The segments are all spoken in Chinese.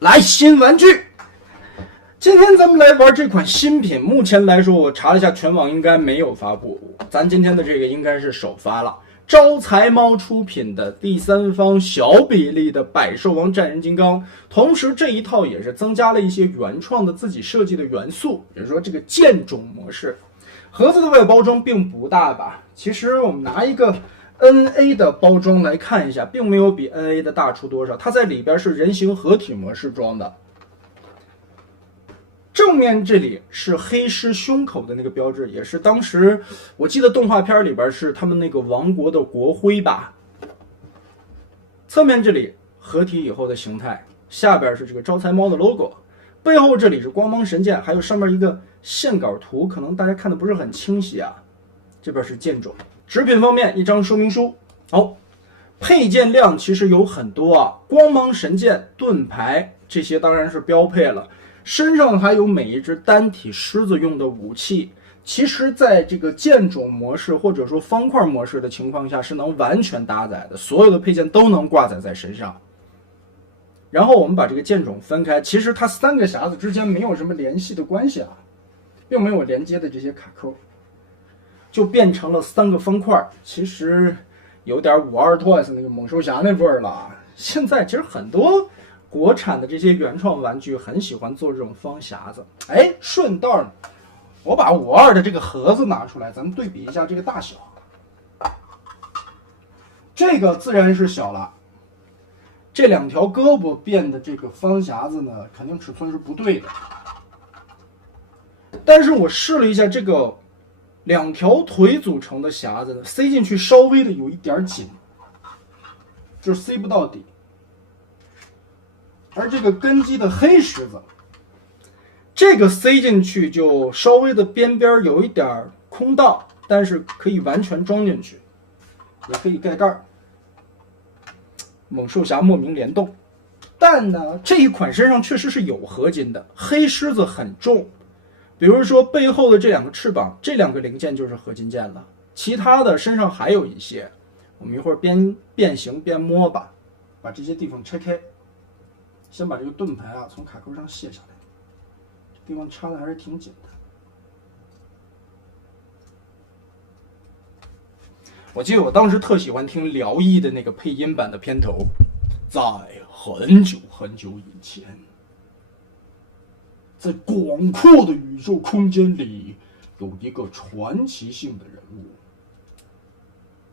来新玩具。今天咱们来玩这款新品，目前来说我查了一下，全网应该没有发布。咱今天的这个应该是首发了。招财猫出品的第三方小比例的百兽王战人金刚，同时这一套也是增加了一些原创的自己设计的元素，比如说这个剑种模式。盒子的外包装并不大吧？其实我们拿一个 NA 的包装来看一下，并没有比 NA 的大出多少。它在里边是人形合体模式装的。正面这里是黑狮胸口的那个标志，也是当时我记得动画片里边是他们那个王国的国徽吧。侧面这里合体以后的形态，下边是这个招财猫的 logo， 背后这里是光芒神剑，还有上面一个线稿图，可能大家看的不是很清晰啊。这边是剑种。纸品方面，一张说明书。好，配件量其实有很多啊，光芒神剑、盾牌这些当然是标配了。身上还有每一只单体狮子用的武器，其实在这个剑种模式或者说方块模式的情况下是能完全搭载的，所有的配件都能挂载在身上。然后我们把这个剑种分开，其实它三个匣子之间没有什么联系的关系啊，并没有连接的这些卡扣，就变成了三个方块，其实有点52 Toys 那个猛兽侠那味儿了。现在其实很多国产的这些原创玩具很喜欢做这种方匣子。哎，顺道呢，我把52的这个盒子拿出来，咱们对比一下这个大小。这个自然是小了，这两条胳膊变的这个方匣子呢，肯定尺寸是不对的。但是我试了一下这个两条腿组成的匣子呢，塞进去稍微的有一点紧，就是塞不到底。而这个根基的黑狮子，这个塞进去就稍微的边边有一点空荡，但是可以完全装进去，也可以盖盖。猛兽侠莫名联动，但呢，这一款身上确实是有合金的，黑狮子很重。比如说背后的这两个翅膀，这两个零件就是合金件了，其他的身上还有一些，我们一会儿边变形边摸吧，把这些地方拆开。先把这个盾牌啊从卡扣上卸下来，这地方插的还是挺紧的。我记得我当时特喜欢听辽艺的那个配音版的片头，在很久很久以前，在广阔的宇宙空间里，有一个传奇性的人物，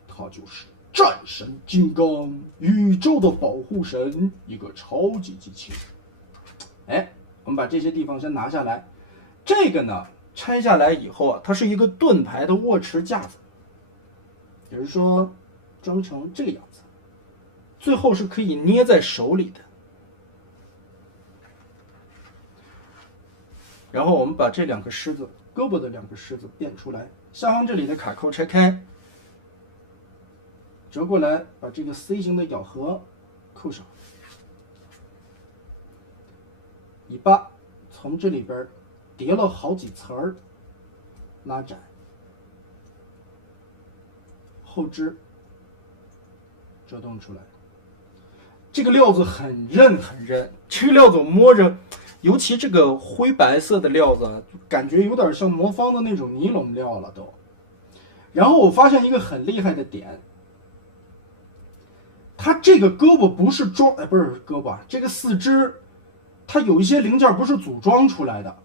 他就是战神金刚，宇宙的保护神，一个超级机器人。哎，我们把这些地方先拿下来。这个呢，拆下来以后啊，它是一个盾牌的握持架子，也就是说装成这个样子，最后是可以捏在手里的。然后我们把这两个狮子胳膊的两个狮子变出来，下方这里的卡扣拆开，折过来，把这个 C 型的咬合扣上，尾巴从这里边叠了好几层，拉展，后肢折动出来。这个料子很韧很韧，这个料子我摸着，尤其这个灰白色的料子，感觉有点像魔方的那种尼龙料了都。然后我发现一个很厉害的点，它这个胳膊不是装，不是胳膊，这个四肢，它有一些零件不是组装出来的。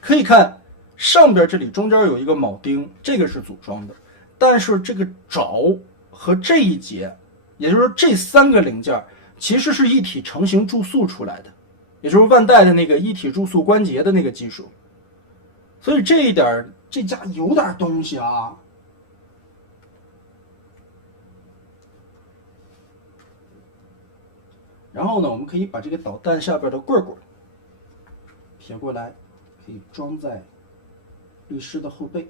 可以看上边这里中间有一个铆钉，这个是组装的，但是这个爪和这一节，也就是说这三个零件其实是一体成型注塑出来的，也就是万代的那个一体注塑关节的那个技术。所以这一点，这家有点东西啊。然后呢，我们可以把这个导弹下边的棍棍撇过来，可以装在律师的后背。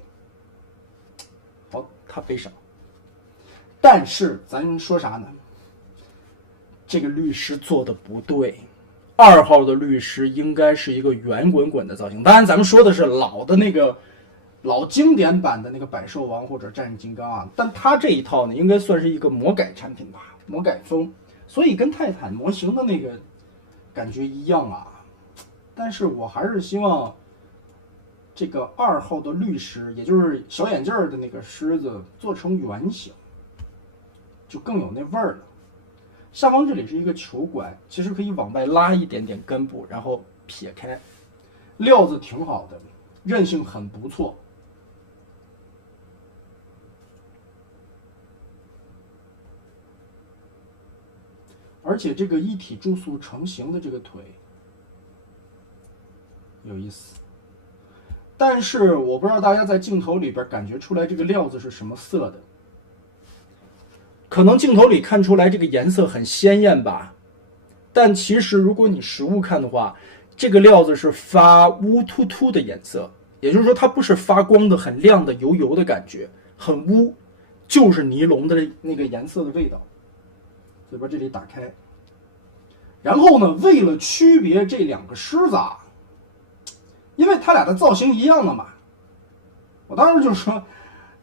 好，他背上。但是咱说啥呢？这个律师做的不对，2号的律师应该是一个圆滚滚的造型。当然，咱们说的是老的那个老经典版的那个百兽王或者战士金刚啊，但他这一套呢，应该算是一个魔改产品吧，魔改风。所以跟泰坦模型的那个感觉一样啊。但是我还是希望这个2号的绿狮，也就是小眼镜的那个狮子，做成圆形，就更有那味儿了。下方这里是一个球拐，其实可以往外拉一点点根部，然后撇开。料子挺好的，韧性很不错。而且这个一体注塑成型的这个腿有意思，但是我不知道大家在镜头里边感觉出来这个料子是什么色的。可能镜头里看出来这个颜色很鲜艳吧，但其实如果你实物看的话，这个料子是发乌突突的颜色，也就是说它不是发光的很亮的油油的感觉，很乌，就是尼龙的那个颜色的味道。嘴巴这里打开，然后呢，为了区别这2个狮子啊，因为它俩的造型一样的嘛，我当时就说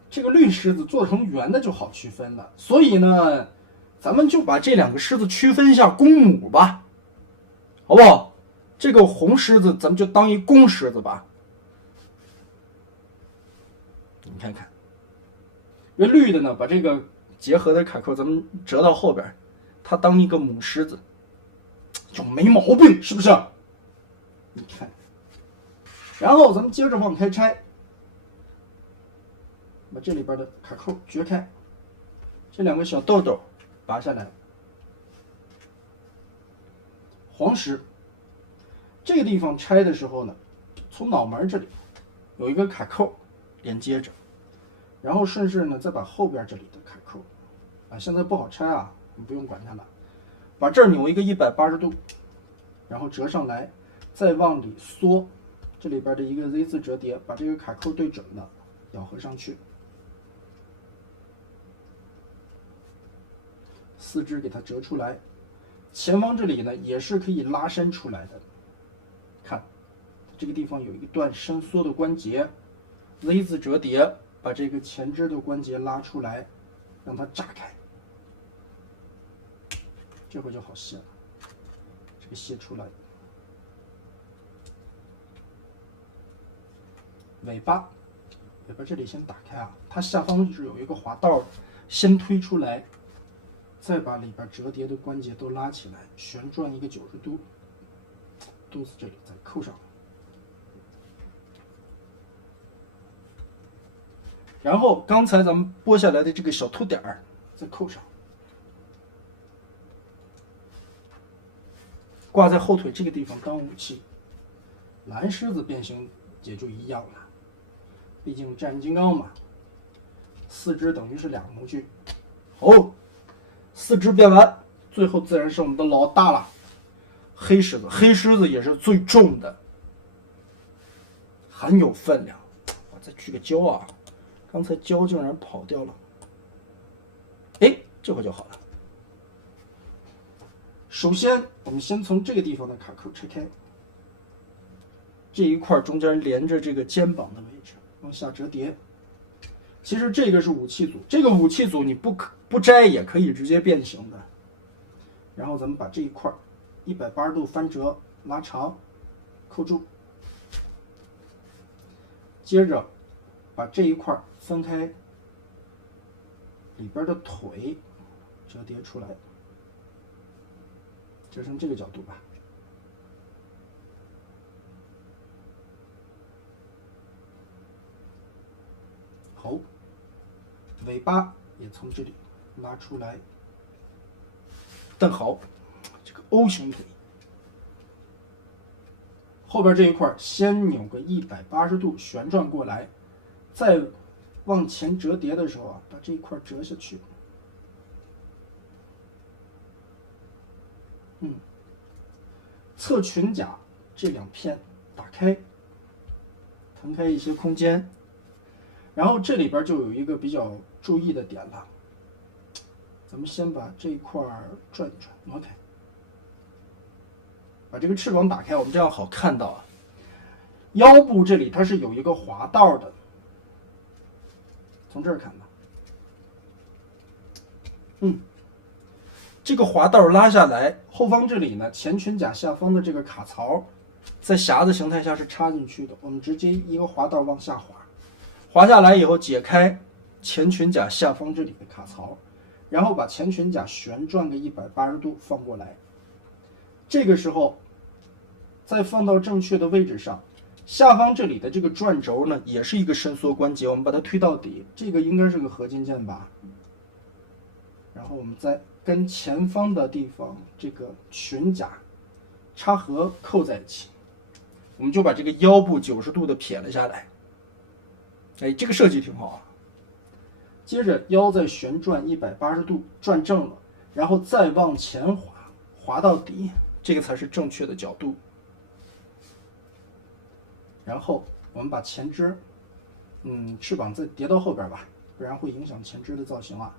这个绿狮子做成圆的就好区分了，所以呢，咱们就把这2个狮子区分一下公母吧，好不好？这个红狮子咱们就当一公狮子吧。你看看，这绿的呢，把这个结合的卡扣咱们折到后边，它当一个母狮子，就没毛病，是不是？你看，然后咱们接着往开拆，把这里边的卡扣掘开，这2个小豆豆拔下来。黄石这个地方拆的时候呢，从脑门这里有一个卡扣连接着，然后顺势呢再把后边这里的卡扣啊，现在不好拆啊，你不用管它了，把这儿扭一个180度，然后折上来，再往里缩，这里边的一个 Z 字折叠，把这个卡扣对准了，咬合上去，四肢给它折出来，前方这里呢也是可以拉伸出来的。看，这个地方有一段伸缩的关节 ，Z 字折叠，把这个前肢的关节拉出来，让它炸开，这回就好卸了。这个卸出来，尾巴这里先打开啊，它下方是有一个滑道的，先推出来，再把里边折叠的关节都拉起来，旋转一个90度。肚子这里再扣上，然后刚才咱们剥下来的这个小凸点儿再扣上，挂在后腿这个地方当武器。蓝狮子变形也就一样了，毕竟战金刚嘛，四肢等于是2个模具。好，四肢变完，最后自然是我们的老大了。黑狮子，黑狮子也是最重的，很有分量。我再举个胶啊，刚才胶竟然跑掉了。哎，这回就好了。首先，我们先从这个地方的卡扣拆开，这一块中间连着这个肩膀的位置往下折叠。其实这个是武器组，这个武器组你不摘也可以直接变形的。然后咱们把这一块180度翻折拉长，扣住，接着把这一块分开，里边的腿折叠出来，折成这个角度吧。好，尾巴也从这里拉出来，蹬好。这个 O 型腿，后边这一块先扭个180度旋转过来，再往前折叠的时候啊，把这一块折下去。侧裙甲这2片打开，腾开一些空间，然后这里边就有一个比较注意的点了，咱们先把这一块转一转，挪开。把这个翅膀打开，我们这样好看到啊。腰部这里它是有一个滑道的，从这儿看吧。这个滑道拉下来，后方这里呢，前裙甲下方的这个卡槽，在匣子形态下是插进去的。我们直接一个滑道往下滑，滑下来以后解开前裙甲下方这里的卡槽，然后把前裙甲旋转个180度放过来。这个时候再放到正确的位置上，下方这里的这个转轴呢，也是一个伸缩关节，我们把它推到底，这个应该是个合金件吧。然后我们再跟前方的地方这个裙甲插合扣在一起，我们就把这个腰部90度的撇了下来。哎，这个设计挺好啊。接着腰再旋转180度转正了，然后再往前滑，滑到底，这个才是正确的角度。然后我们把前肢，翅膀再叠到后边吧，不然会影响前肢的造型啊。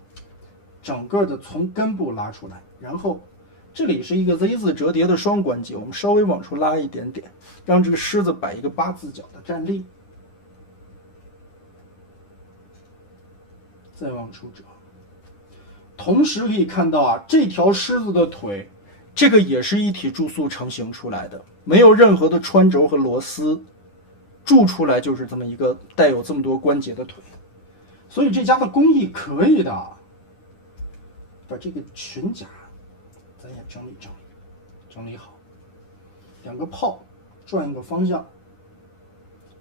整个的从根部拉出来，然后这里是一个 Z 字折叠的双关节，我们稍微往出拉一点点，让这个狮子摆一个8字脚的站立，再往出折。同时可以看到啊，这条狮子的腿，这个也是一体注塑成型出来的，没有任何的穿轴和螺丝，铸出来就是这么一个带有这么多关节的腿，所以这家的工艺可以的。把这个裙甲咱也整理好，两个炮转一个方向，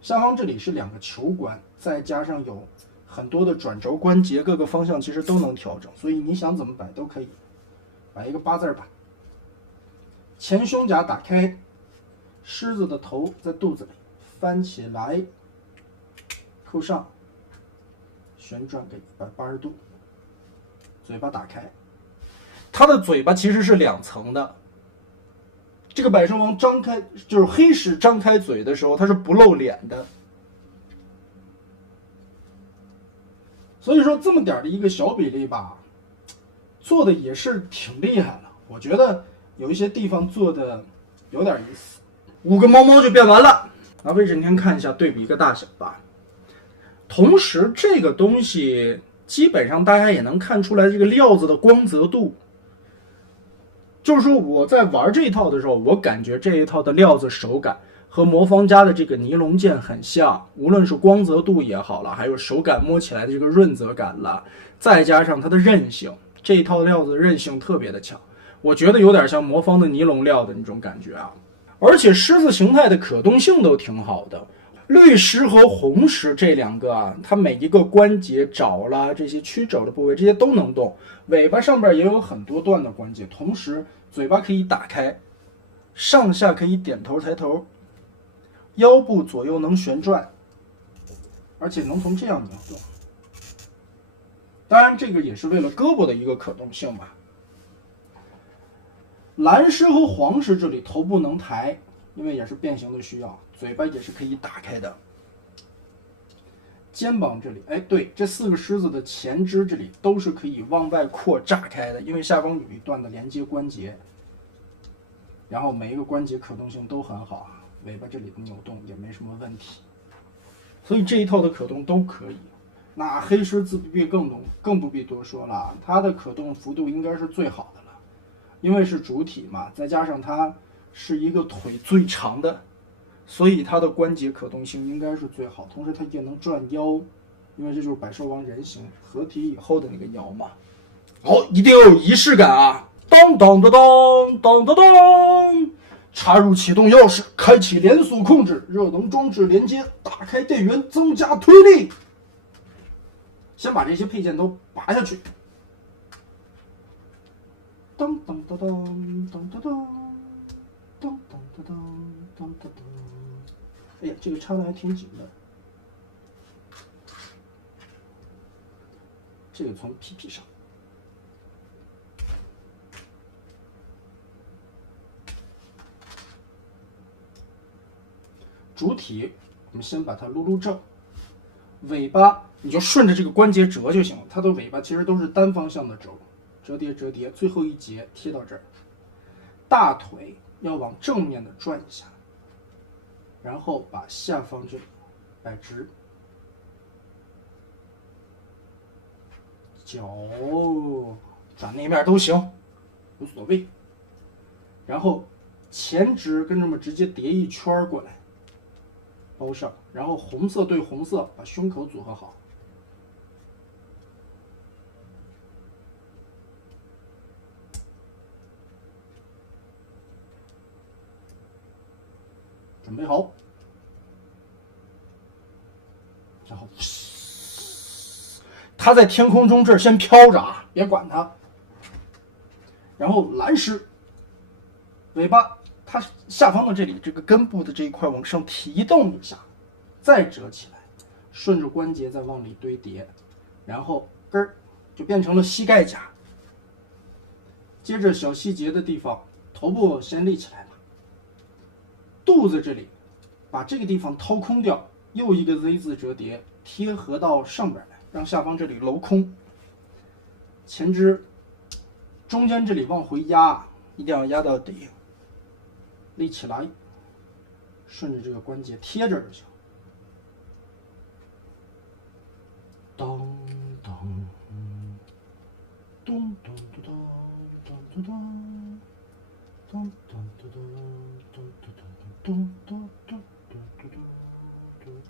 下方这里是2个球关，再加上有很多的转轴关节，各个方向其实都能调整，所以你想怎么摆都可以。摆一个8字吧。前胸甲打开，狮子的头在肚子里，翻起来，扣上，旋转个180度，嘴巴打开。它的嘴巴其实是2层的。这个百兽王张开，就是黑狮张开嘴的时候，它是不露脸的。所以说这么点的一个小比例吧，做的也是挺厉害了。我觉得有一些地方做的有点意思。5个猫猫就变完了，拿威震天看一下，对比一个大小吧。同时这个东西基本上大家也能看出来这个料子的光泽度。就是说我在玩这一套的时候，我感觉这一套的料子手感和魔方家的这个尼龙剑很像，无论是光泽度也好了，还有手感摸起来的这个润泽感了，再加上它的韧性，这一套料子的韧性特别的强，我觉得有点像魔方的尼龙料的那种感觉啊。而且狮子形态的可动性都挺好的，绿狮和红狮这2个啊，它每一个关节、爪啦这些曲肘的部位，这些都能动。尾巴上边也有很多段的关节，同时嘴巴可以打开，上下可以点头抬头，腰部左右能旋转，而且能从这样扭动。当然，这个也是为了胳膊的一个可动性吧。蓝狮和黄狮这里头部能抬，因为也是变形的需要，嘴巴也是可以打开的。肩膀这里，哎，对，这4个狮子的前肢这里都是可以往外扩炸开的，因为下方有一段的连接关节，然后每一个关节可动性都很好啊，尾巴这里的扭动也没什么问题，所以这一套的可动都可以。那黑狮自闭更不必多说了，它的可动幅度应该是最好的了，因为是主体嘛，再加上它是一个腿最长的。所以它的关节可动性应该是最好，同时它也能转腰，因为这就是百兽王人形合体以后的那个腰嘛。好，一定要有仪式感啊！当当当当当当当，插入启动钥匙，开启连锁控制，热能装置连接，打开电源，增加推力。先把这些配件都拔下去。当当当当当当当当当当当当。哎呀，这个插的还挺紧的。这个从屁屁上。主体我们先把它撸正，尾巴你就顺着这个关节折就行了。它的尾巴其实都是单方向的轴，折叠折叠，最后一节贴到这儿。大腿要往正面的转一下。然后把下方这里摆直，脚转那面都行，无所谓。然后前肢跟这么直接叠一圈过来，包上，然后红色对红色把胸口组合好。准备好，然后它在天空中这儿先飘着啊，别管它。然后蓝狮尾巴，它下方的这里这个根部的这一块往上提动一下，再折起来，顺着关节再往里堆叠，然后根儿就变成了膝盖甲。接着小细节的地方，头部先立起来吧，肚子这里把这个地方掏空掉，又一个 Z 字折叠贴合到上边来，让下方这里镂空。前肢中间这里往回压，一定要压到底，立起来，顺着这个关节贴着就行。当当咚咚咚咚咚咚咚咚咚咚咚咚咚咚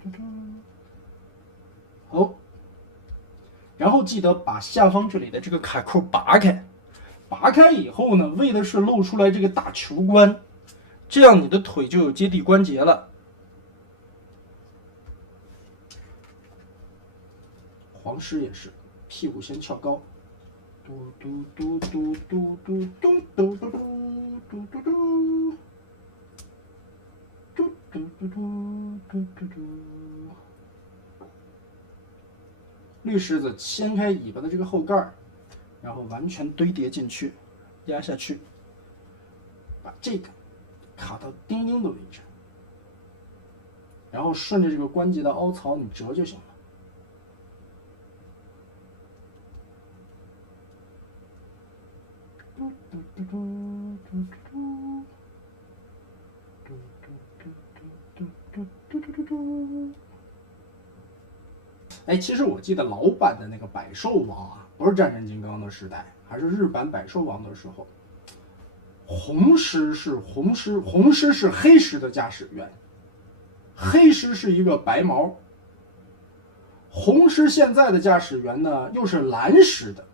咚咚。好，然后记得把下方这里的这个卡扣拔开，拔开以后呢，为的是露出来这个大球关，这样你的腿就有接地关节了。黄狮也是，屁股先翘高，嘟嘟嘟嘟嘟嘟嘟嘟嘟嘟嘟嘟嘟嘟嘟嘟嘟嘟嘟。绿狮子掀开尾巴的这个后盖，然后完全堆叠进去，压下去，把这个卡到钉钉的位置，然后顺着这个关节的凹槽你折就行了。哎，其实我记得老版的那个百兽王啊，不是战神金刚的时代，还是日版百兽王的时候，红狮是黑狮的驾驶员，黑狮是一个白毛，红狮现在的驾驶员呢又是蓝狮的，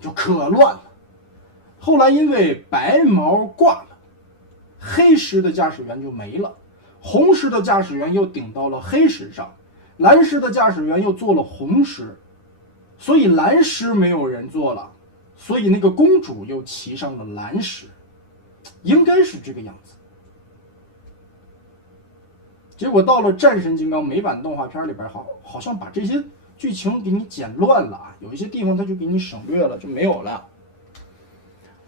就可乱了。后来因为白毛挂了，黑狮的驾驶员就没了，红狮的驾驶员又顶到了黑狮上，蓝狮的驾驶员又做了红狮，所以蓝狮没有人做了，所以那个公主又骑上了蓝狮，应该是这个样子。结果到了战神金刚美版动画片里边，好像把这些剧情给你剪乱了啊，有一些地方他就给你省略了，就没有了。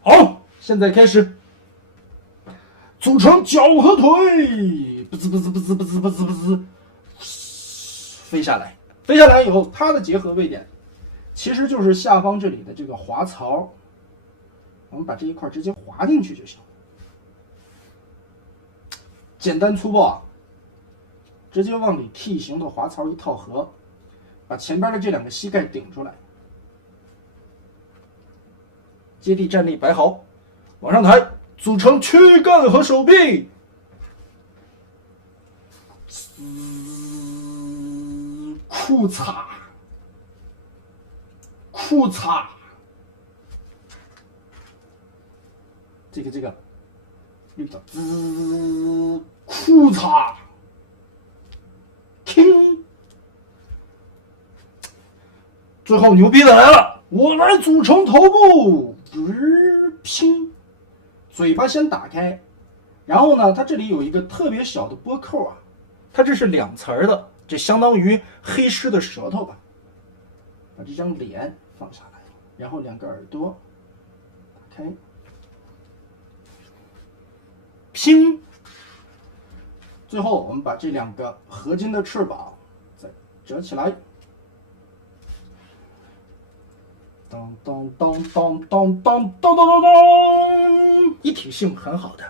好，现在开始组成脚和腿，不滋不滋不滋不滋不滋不滋，飞下来。飞下来以后，它的结合位点其实就是下方这里的这个滑槽，我们把这一块直接滑进去就行，简单粗暴啊！直接往里 T 型的滑槽一套合，把前边的这两个膝盖顶出来，接地站立摆好，往上抬，组成躯干和手臂。裤衩，裤衩，这个绿的滋，裤衩，听，最后牛逼的来了，我来组成头部，拼，嘴巴先打开，然后呢，它这里有一个特别小的拨扣啊，它这是两层的，这相当于黑狮的舌头吧。把这张脸放下来，然后两个耳朵打开，拼。最后我们把这两个合金的翅膀再折起来，当当当当当当当当当当，一体性很好的，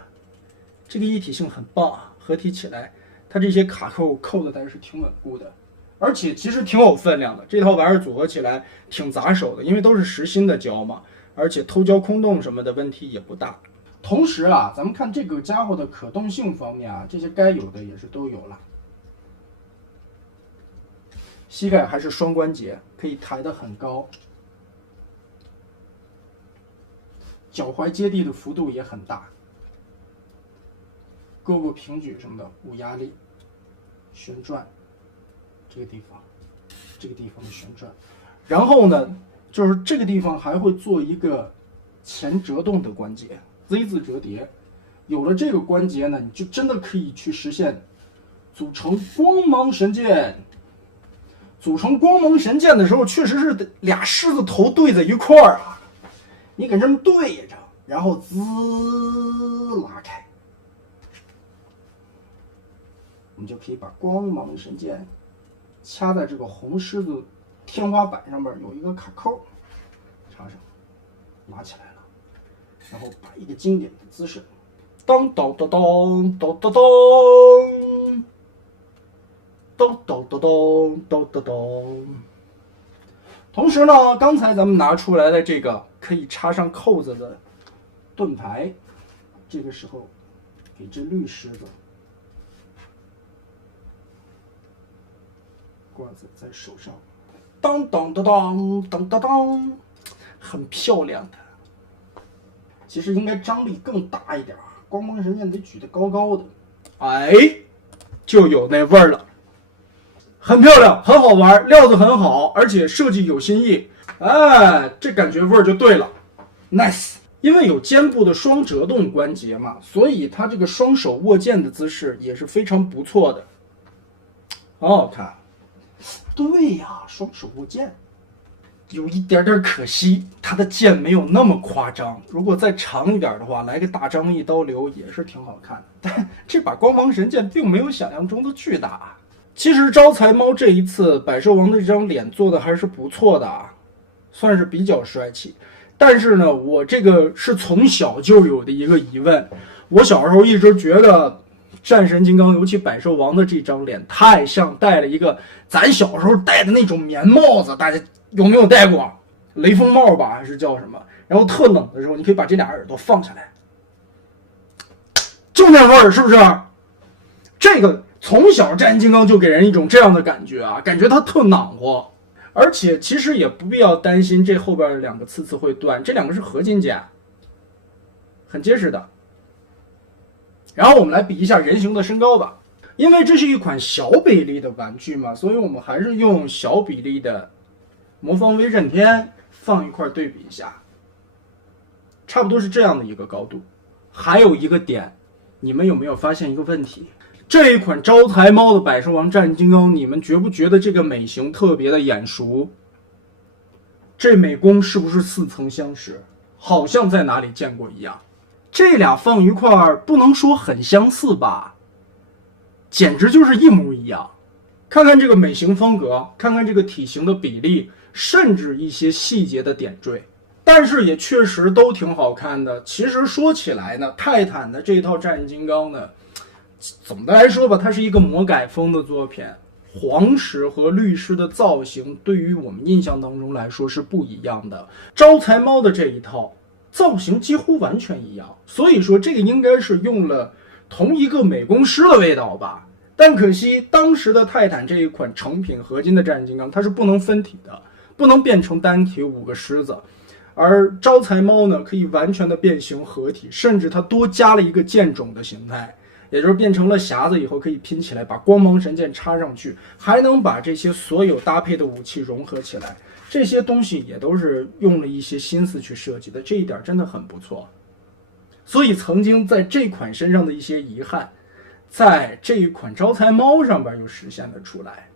这个一体性很棒啊！合体起来，它这些卡扣的还是挺稳固的，而且其实挺有分量的。这套玩意儿组合起来挺砸手的，因为都是实心的胶嘛，而且偷胶空洞什么的问题也不大。同时啊，咱们看这个家伙的可动性方面啊，这些该有的也是都有了。膝盖还是双关节，可以抬得很高，脚踝接地的幅度也很大，胳膊平举什么的无压力，旋转这个地方的旋转，然后呢，就是这个地方还会做一个前折动的关节 Z 字折叠。有了这个关节呢，你就真的可以去实现组成光芒神剑。组成光芒神剑的时候，确实是俩狮子头对在一块儿啊，你给这么对着，然后滋拉开，我们就可以把光芒神剑掐在这个红狮子天花板上面，有一个卡扣，插上，拉起来了，然后把一个经典的姿势，当当当当当当当。咚咚咚咚咚咚咚。同时呢，刚才咱们拿出来的这个可以插上扣子的盾牌，这个时候给这绿狮子挂在手上，当当当当当当当，很漂亮的。其实应该张力更大一点，光芒神剑得举得高高的，哎，就有那味儿了。很漂亮，很好玩，料子很好，而且设计有新意，哎，这感觉味儿就对了 ，nice。因为有肩部的双折动关节嘛，所以它这个双手握剑的姿势也是非常不错的，很好看。对呀，双手握剑，有一点点可惜，它的剑没有那么夸张。如果再长一点的话，来个大张一刀流也是挺好看的。但这把光芒神剑并没有想象中的巨大。其实招财猫这一次百兽王的这张脸做的还是不错的啊，算是比较帅气。但是呢，我这个是从小就有的一个疑问，我小时候一直觉得战神金刚，尤其百兽王的这张脸太像戴了一个咱小时候戴的那种棉帽子，大家有没有戴过？雷锋帽吧，还是叫什么？然后特冷的时候，你可以把这俩耳朵放下来，就那味儿，是不是？这个从小战神金刚就给人一种这样的感觉啊，感觉它特暖和，而且其实也不必要担心这后边两个刺会断，这两个是合金甲，很结实的。然后我们来比一下人形的身高吧，因为这是一款小比例的玩具嘛，所以我们还是用小比例的魔方威震天放一块对比一下，差不多是这样的一个高度。还有一个点，你们有没有发现一个问题？这一款招财猫的百兽王战金刚，你们觉不觉得这个美型特别的眼熟？这美工是不是似曾相识？好像在哪里见过一样。这俩放一块儿，不能说很相似吧，简直就是一模一样。看看这个美型风格，看看这个体型的比例，甚至一些细节的点缀，但是也确实都挺好看的。其实说起来呢，泰坦的这套战金刚呢，总的来说吧，它是一个魔改风的作品。黄石和绿狮的造型对于我们印象当中来说是不一样的。招财猫的这一套造型几乎完全一样，所以说这个应该是用了同一个美工师的味道吧。但可惜当时的泰坦这一款成品合金的战神金刚，它是不能分体的，不能变成单体5个狮子。而招财猫呢，可以完全的变形合体，甚至它多加了一个剑种的形态，也就是变成了匣子以后可以拼起来，把光芒神剑插上去，还能把这些所有搭配的武器融合起来。这些东西也都是用了一些心思去设计的，这一点真的很不错。所以曾经在这款身上的一些遗憾，在这一款招财猫上边又实现了出来。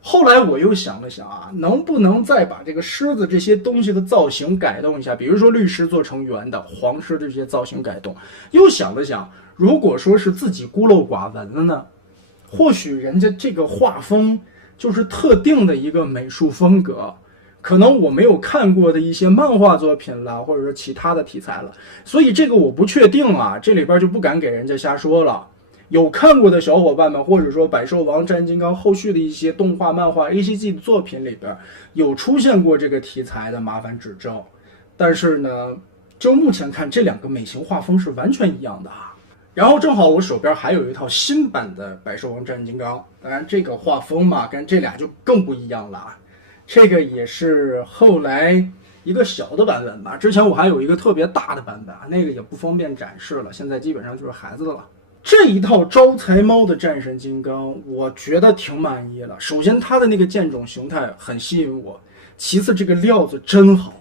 后来我又想了想啊，能不能再把这个狮子这些东西的造型改动一下，比如说绿狮做成圆的，黄狮的这些造型改动。又想了想，如果说是自己孤陋寡闻了呢，或许人家这个画风就是特定的一个美术风格，可能我没有看过的一些漫画作品啦，或者说其他的题材了，所以这个我不确定啊，这里边就不敢给人家瞎说了。有看过的小伙伴们，或者说百兽王战金刚后续的一些动画漫画 ACG 的作品里边有出现过这个题材的，麻烦指正。但是呢，就目前看，这两个美型画风是完全一样的啊。然后正好我手边还有一套新版的百兽王战士金刚，当然这个画风嘛，跟这俩就更不一样了啊。这个也是后来一个小的版本吧，之前我还有一个特别大的版本啊，那个也不方便展示了，现在基本上就是孩子的了。这一套招财猫的战神金刚，我觉得挺满意了。首先，它的那个剑种形态很吸引我；其次，这个料子真好，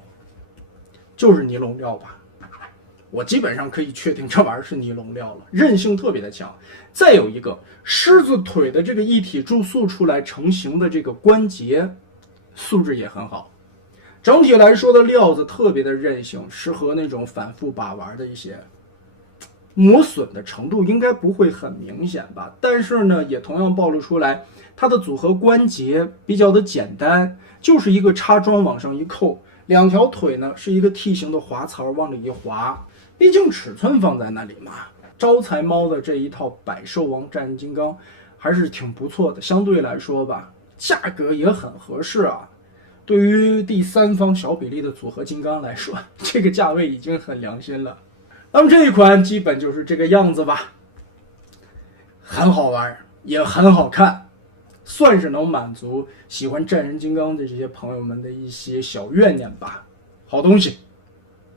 就是尼龙料吧。我基本上可以确定这玩意儿是尼龙料了，韧性特别的强。再有一个，狮子腿的这个一体注塑出来成型的这个关节素质也很好。整体来说的料子特别的韧性，适合那种反复把玩的一些。磨损的程度应该不会很明显吧，但是呢，也同样暴露出来它的组合关节比较的简单，就是一个插桩往上一扣，两条腿呢是一个 T 型的滑槽往里一滑，毕竟尺寸放在那里嘛。招财猫的这一套百兽王战士金刚还是挺不错的，相对来说吧，价格也很合适啊。对于第三方小比例的组合金刚来说，这个价位已经很良心了。那么这一款基本就是这个样子吧，很好玩，也很好看，算是能满足喜欢战神金刚的这些朋友们的一些小怨念吧。好东西。